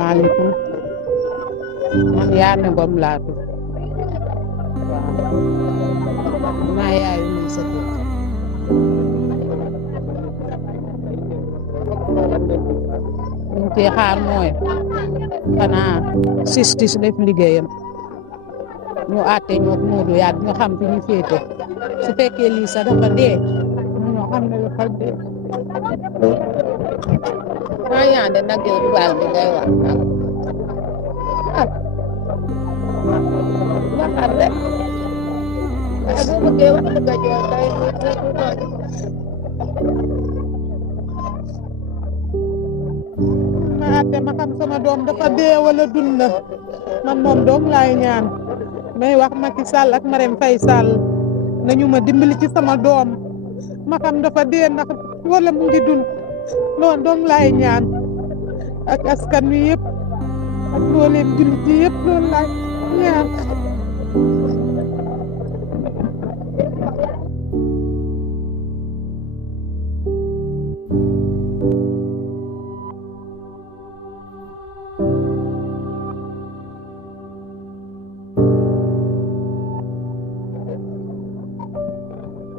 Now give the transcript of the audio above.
asalaamaaleykum man Yane Ngom laa tudd waaw maa yaayu muy sa kër ñu ci xaar mooy xanaa justice def liggéeyam ñu àtte ñoo Modou Yade ñu xam fi ñu féete su fekkee lii sax dafa dee ñu xam ne dafa dee maa Yane nag yow dugal bi ngay wax waxal rek waaye boo bëggee wax dëgg joor day ma àtte ma xam sama doom dafa dee wala dund na man moom doom laay ñaan may wax Macky Sall ak Marème Faye Sall nañu ma dimbali ci sama doom ma xam dafa dee ndax wala mu ngi dund loolu doom laay ñaan ak askan wi yëpp ak looleem jullit yi yëpp loolu laay ñaan